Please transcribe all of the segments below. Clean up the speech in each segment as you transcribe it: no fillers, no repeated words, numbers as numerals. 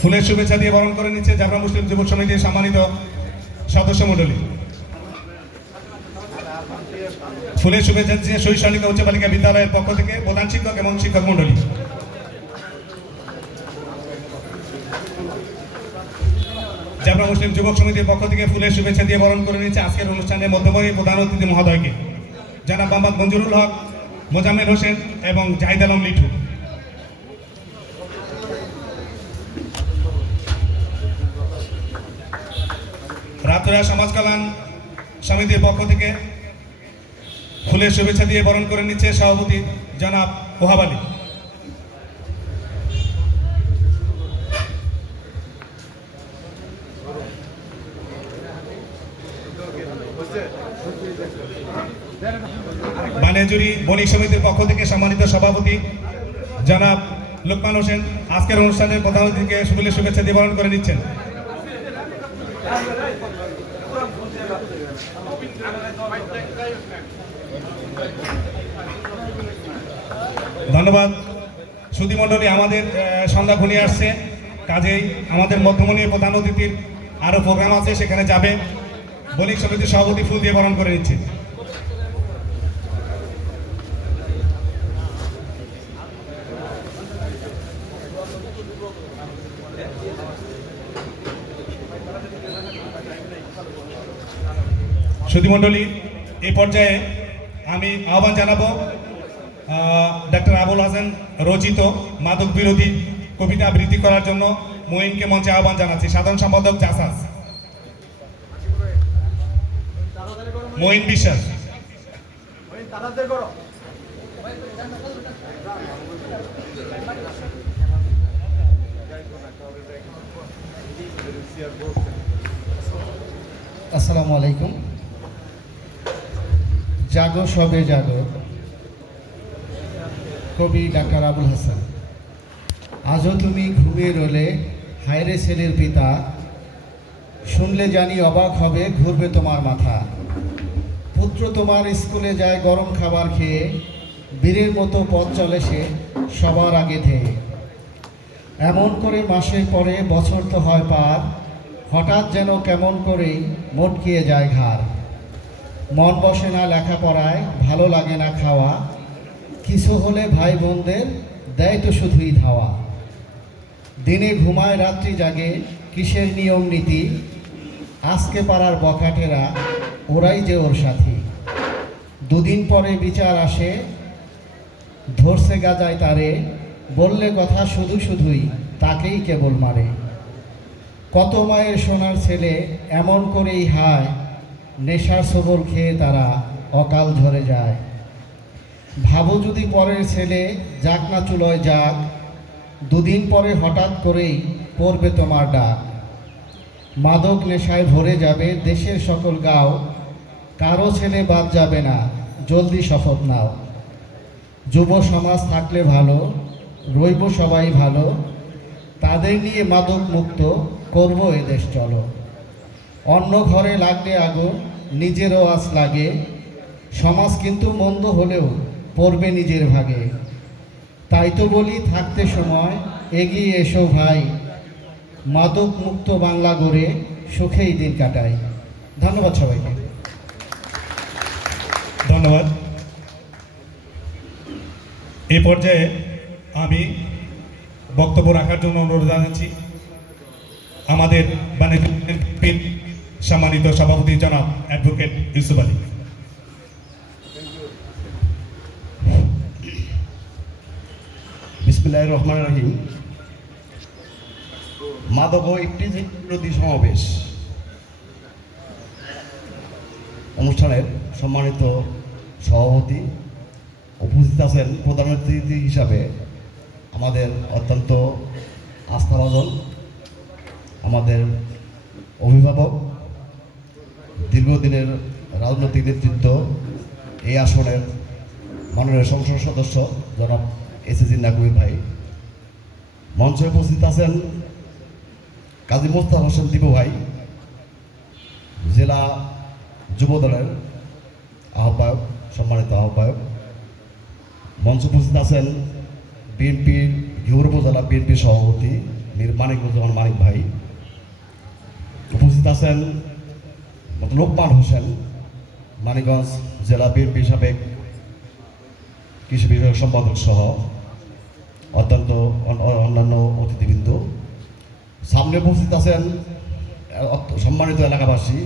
ফুলের শুভেচ্ছা দিয়ে বরণ করে নিচ্ছে জাবরা মুসলিম যুবক সমিতির সম্মানিত সদস্য মণ্ডলী। ফুলের শুভেচ্ছা দিয়ে শহীদ সৈনিক উচ্চ বালিকা বিদ্যালয়ের পক্ষ থেকে প্রধান শিক্ষক এবং শিক্ষক মণ্ডলী। জাবরা মুসলিম যুবক সমিতির পক্ষ থেকে ফুলের শুভেচ্ছা দিয়ে বরণ করে নিচ্ছে আজকের অনুষ্ঠানের মধ্যমণি প্রধান অতিথি মহোদয়কে, জনাব মোহাম্মদ মঞ্জুরুল হক, মোজাম্মেল হোসেন এবং জাহিদ আলম লিঠু। রাতুরা সমাজ কল্যাণ সমিতির পক্ষ থেকে ফুলের শুভেচ্ছা দিয়ে বরণ করে নিচ্ছে সভাপতি জনাব ওহাব আলী। বানিয়াজুরি বণিক সমিতির পক্ষ থেকে সম্মানিত সভাপতি জনাব লোকমান হোসেন আজকের অনুষ্ঠানের প্রধান অতিথিকে ফুলের শুভেচ্ছা দিয়ে বরণ করে নিচ্ছেন। ধন্যবাদ। সুধীমণ্ডলী, আমাদের সন্ধ্যা ঘনিয়ে আসছে, কাজেই আমাদের মধ্যমণীয় প্রধান অতিথির আরও প্রোগ্রাম আছে, সেখানে যাবে। বণিক সমিতির সভাপতি ফুল দিয়ে বরণ করে নিচ্ছে। সুধীমণ্ডলী, এই পর্যায়ে আমি আহ্বান জানাবো ডাক্তার আবুল হাসান রচিত মাদক বিরোধী কবিতা আবৃত্তি করার জন্য মঈনকে মঞ্চে আহ্বান জানাচ্ছি। সাধারণ সম্পাদক জাসাস মঈন বিশ্বাস। আসসালামু আলাইকুম। জাগো সবে জাগো, কবি ডাক্তার আবুল হাসান। আজও তুমি ঘুমিয়ে রোলে, হায়রে ছেলের পিতা, শুনলে জানি অবাক হবে, ঘুরবে তোমার মাথা। পুত্র তোমার স্কুলে যায় গরম খাবার খেয়ে, বীরের মতো পথ চলে সে সবার আগে ধেয়ে। এমন করে মাসের পরে বছর তো হয় পার, হঠাৎ যেন কেমন করেই মটকিয়ে যায় ঘাড়। মন বসে না লেখাপড়ায়, ভালো লাগে না খাওয়া, কিছু হলে ভাই বোনদের দেয় তো শুধুই ধাওয়া। দিনে ঘুমায় রাত্রি জাগে, কিসের নিয়ম নীতি, আজকে পাড়ার বখাটেরা ওরাই যে ওর সাথী। দুদিন পরে বিচার আসে, ধরছে গাজায় তারে, বললে কথা শুধু শুধুই তাকেই কেবল মারে। কত মায়ের সোনার ছেলে এমন করেই হায়, নেশার সবল খেয়ে তারা অকাল ঝরে যায়। ভাবো যদি পরের ছেলে যাক না চুলোয় যাক, দুদিন পরে হঠাৎ করেই পড়বে তোমার ডাক। মাদক নেশায় ভরে যাবে দেশের সকল গাঁও, কারো ছেলে বাদ যাবে না, জলদি শপথ নাও। যুব সমাজ থাকলে ভালো, রইব সবাই ভালো, তাদের নিয়ে মাদক মুক্ত করব এদেশ চলো। অন্য ঘরে লাগলে আগুন, নিজেরও আজ লাগে, সমাজ কিন্তু মন্দ হলেও পড়বে নিজের ভাগে। তাই তো বলি থাকতে সময় এগিয়ে এসো ভাই, মাদক মুক্ত বাংলা গড়ে সুখেই দিন কাটাই। ধন্যবাদ সবাইকে। ধন্যবাদ। এই পর্যায়ে আমি বক্তব্য রাখার জন্য অনুরোধ জানাচ্ছি আমাদের বাণিজ্য সম্মানিত সভাপতি জনাব অ্যাডভোকেট ইউসুফ আলী। বিসমিল্লাহির রহমানির রহিম। মাদক একটি বিরোধী সমাবেশ অনুষ্ঠানের সম্মানিত সভাপতি, উপস্থিত আছেন প্রধান অতিথি হিসাবে আমাদের অত্যন্ত আস্থাভাজন আমাদের অভিভাবক, দীর্ঘদিনের রাজনৈতিক নেতৃত্ব, এই আসনের মাননীয় সংসদ সদস্য জনাব এসএসি নাকুই ভাই। মঞ্চে উপস্থিত আছেন কাজী মোস্তাক হোসেন দীপু ভাই, জেলা যুবদলের আহ্বায়ক, সম্মানিত আহ্বায়ক। মঞ্চে উপস্থিত আছেন বিএনপির ঘিউর উপজেলা বিএনপির সভাপতি মীর মানিকুজ্জামান মানিক ভাই। উপস্থিত আছেন লোকমান হোসেন, মানিকগঞ্জ জেলা বিএনপির সাবেক কৃষি বিষয়ক সম্পাদক সহ অত্যন্ত অন্যান্য অতিথিবৃন্দ। সামনে উপস্থিত আছেন সম্মানিত এলাকাবাসী,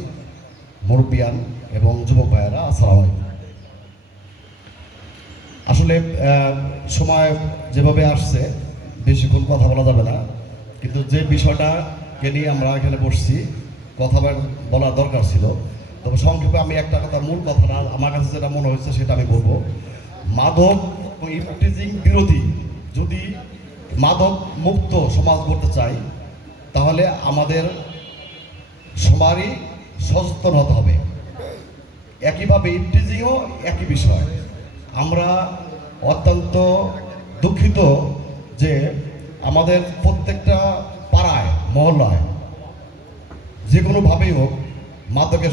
মুরব্বিয়ান এবং যুবক ভাইয়েরা, আসসালামু আলাইকুম। আসলে সময় যেভাবে আসছে বেশিক্ষণ কথা বলা যাবে না, কিন্তু যে বিষয়টাকে নিয়ে আমরা এখানে বসছি কথা বলার দরকার ছিল। তবে সংক্ষেপে আমি একটা কথা, মূল কথাটা আমার কাছে যেটা মনে হচ্ছে সেটা আমি বলবো। মাদক ও ইভটিজিং বিরোধী, যদি মাদক মুক্ত সমাজ করতে চাই তাহলে আমাদের সবারই সচেতন হতে হবে। একইভাবে ইভটিজিংও একই বিষয়। আমরা অত্যন্ত দুঃখিত যে আমাদের প্রত্যেকটা পাড়ায় মহল্লায় যে কোনোভাবেই হোক মাদকের